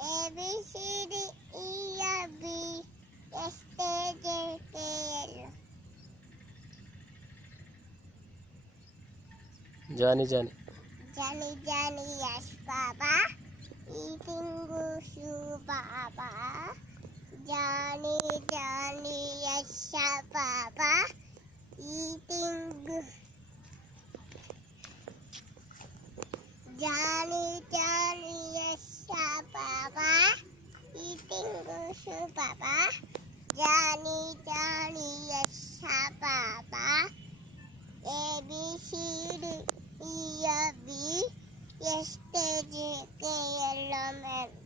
A B C D E F B S T J K L. Johnny, Johnny. Johnny, Johnny, yes, Papa. Eating shoe, Papa. Johnny, Johnny, yes, Papa. Eating. Johnny, Johnny, yes, Papa. Eating shoe, Papa. Johnny, Johnny, yes, Papa. A B C D E F B S T J K L M N